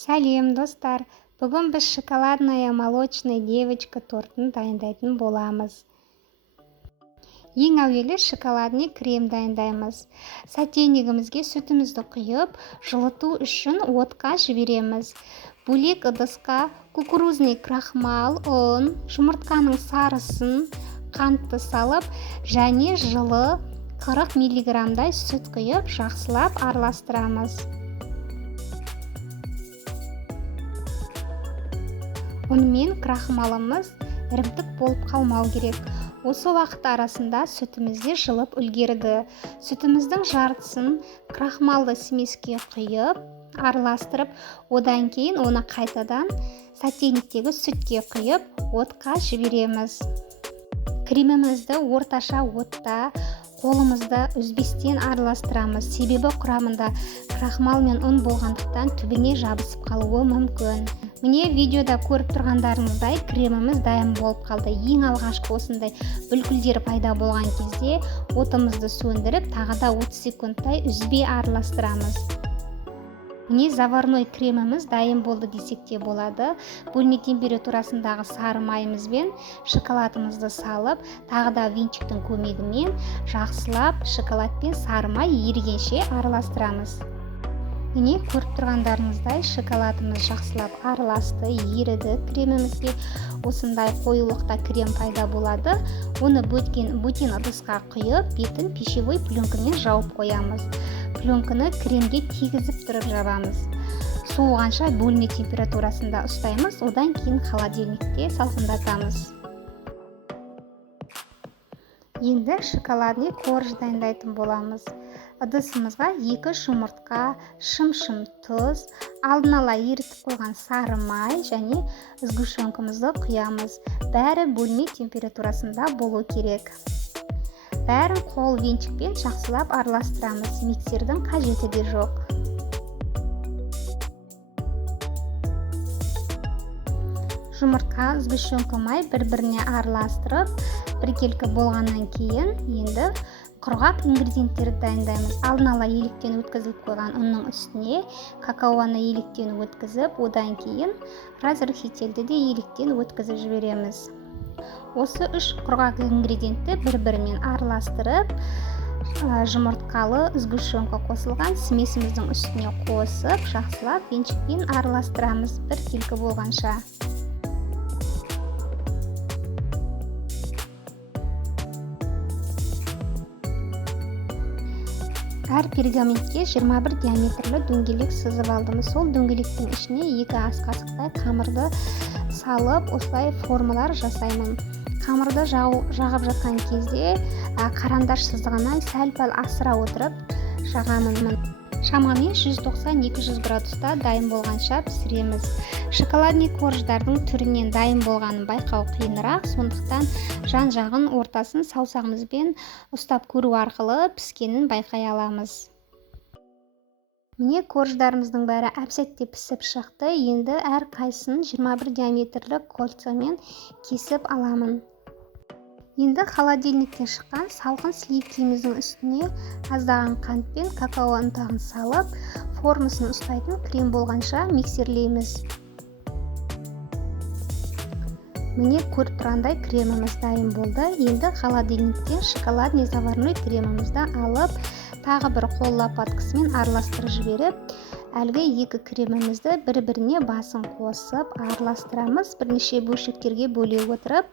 Сәлем достар, бүгін біз шоколадная молочная девочка тортын дайындайтын боламыз. Ең әуелі шоколадный крем дайындаймыз. Сотейнигімізге сүтімізді құйып, жылыту үшін отқа жібереміз. Бөлек ыдысқа кукурузный крахмал, ұн, жұмыртқаның сарысын, қантты салып, және жылы 40 мг сүт құйып, жақсылап араластырамыз. Онымен крахмалымыз ірімтік болып қалмау керек. Осы уақыт арасында сүтімізде жылып үлгерді. Сүтіміздің жартысын крахмалды смеске құйып, араластырып, одан кейін оны қайтадан сотейниктегі сүтке құйып, отқа жібереміз. Кремімізді орташа отта қолымызды үзбестен араластырамыз. Себебі құрамында крахмал мен ұн болғандықтан түбіне жабысып қалуы мүмкін. Міне видеода көріп тұрғандарыңыздай креміміз дайын болып қалды. Ең алғашқы осындай бүлкілдер пайда болған кезде отымызды сөндіріп, тағы да 30 секундтай үзбей араластырамыз. Міне заварной креміміз дайын болды десек те болады. Бөлме температурасындағы сары майымызбен шоколадымызды салып, тағы да венчиктің көмегімен жақсылап шоколад пен сары май ерігенше араластырамыз. Міне көріп тұрғандарыңыздай шоколадымыз жақсылап араласты, еріді. Кремімізге осындай қоюлықта крем пайда болады. Оны бөтен ыдысқа құйып, бетін пищевой пленкамен жауып қоямыз. Пленканы кремге тигізіп тұрып жабамыз. Суығанша бөлме температурасында ұстаймыз, одан кейін холодильникте салқындатамыз. Енді шоколадный корж дайындайтын боламыз. Ыдысымызға 2 жұмыртқа, шым-шым тұз, алдын ала ерітіп қойған сары май және сгущенкамызды құямыз. Бәрі бөлме температурасында болу керек. Бәрін қол венчикпен жақсылап араластырамыз. Миксердің қажеті де жоқ. Жұмыртқа, сгущенка май бір-біріне араластырып, біркелкі болғаннан кейін енді құрғақ ингредиенттерді дайындаймыз. Алдын ала електен өткізіліп қойған ұнның үстіне какаоны електен өткізіп, одан кейін разрыхительді де електен өткізіп жібереміз. Осы 3 құрғақ ингредиентті бір-бірімен араластырып, жұмыртқалы сгущенка қосылған смесіміздің үстіне қосып, жақсылап венчикпен араластырамыз біркелкі болғанша. Әр пергаментке 21 диаметрлі дөңгелек сызып алдым. Сол дөңгелектің ішіне 2 ас қасықтай қамырды салып, осылай формалар жасаймын. Қамырды жағып жатқан кезде қарандаш сызығынан сәл-пәл асыра отырып жағамын. Шамамен 190-200 градуста дайын болғанша пісіреміз. Шоколадный корждардың түрінен дайын болғанын байқау қиынырақ, сондықтан жан-жағын ортасын саусағымызбен ұстап көру арқылы піскенін байқай аламыз. Міне корждарымыздың бәрі әп-сәтте пісіп шықты. Енді әр қайсысын 21 диаметрлі кольцамен кесіп аламын. Енді холодильниктен шыққан салқын сливкеміздің үстіне аздаған қант пен какао ұнтағын салып, формасын ұстайтын крем болғанша миксерлейміз. Міне көріп тұрғандай креміміз дайын болды. Енді холодильниктен шоколадный заварной кремімізді алып, тағы бір қол лопаткасымен араластырып жіберіп, әлгі 2 кремімізді бір-біріне басын қосып араластырамыз. Бірнеше бөлшектерге бөле отырып,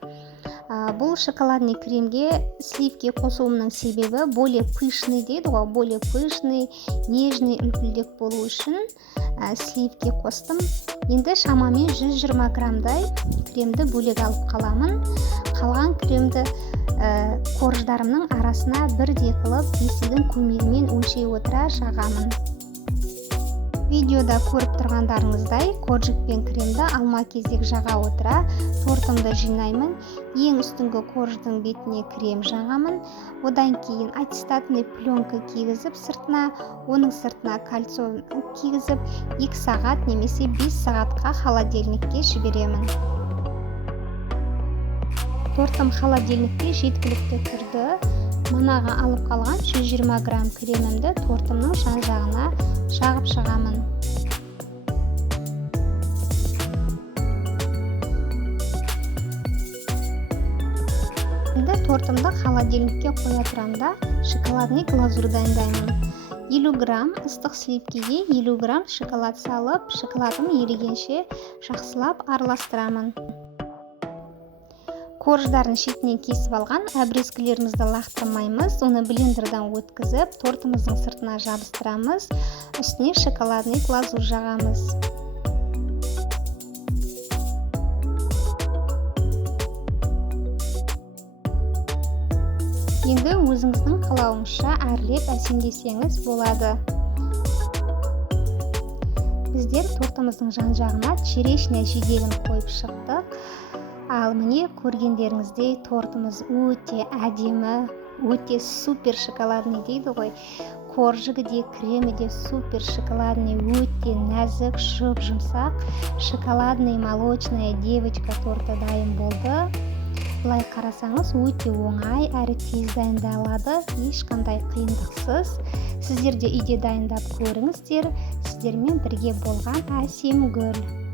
бұл шоколадный кремге сливке қосуымның себебі более пышный дейді ғой, более пышный, нежный үлпілдек болу үшін сливке қостым. Енді шамамен 120 грамдай кремді бөлек алып қаламын. Қалған кремді корждарымның арасына бірдей қылып бесігін көмегімен өлшей отыра жағамын. Видеода көріп тұрғандарыңыздай коржик пен кремді алма-кезек жаға отыра тортымды жинаймын. Ең үстіңгі корждың бетіне крем жағамын. Одан кейін аттестатный пленка кигізіп сыртына, оның сыртына кольцо кигізіп 2 сағат немесе 5 сағатқа холодильникке жіберемін. Тортым холодильникте жеткілікті тұрды. Мұнаға алып қалған 120 грамм кремімді тортымның жан-жағына жағып шығамын. тортымды холодильникке қоя тұрамын да шоколадный глазурь дайындаймын. 50 грамм ыстық сливкеге 50 грамм шоколад салып, шоколадым ерігенше жақсылап араластырамын. Корждардың шетінен кесіп алған обрезкілерімізді лақтырмаймыз, оны блендердан өткізіп, тортымыздың сыртына жабыстырамыз, үстіне шоколадный глазурь жағамыз. Енді өзіңіздің қалауыңызша әрлеп әсемдесеңіз болады. Біздер тортымыздың жан-жағына черешня жидегін қойып шықтық. Ал міне көргендеріңіздей тортымыз өте әдемі, өте супер шоколадный дейді ғой. Коржығы де, кремі де супер шоколадный, өте нәзік, жұп-жұмсақ, шоколадный молочная девочка торты дайын болды. Былай қарасаңыз өте оңай, әрі тез дайындалады, ешқандай қиындықсыз. Сіздер де үйде дайындап көріңіздер. Сіздермен бірге болған Әсемгүл.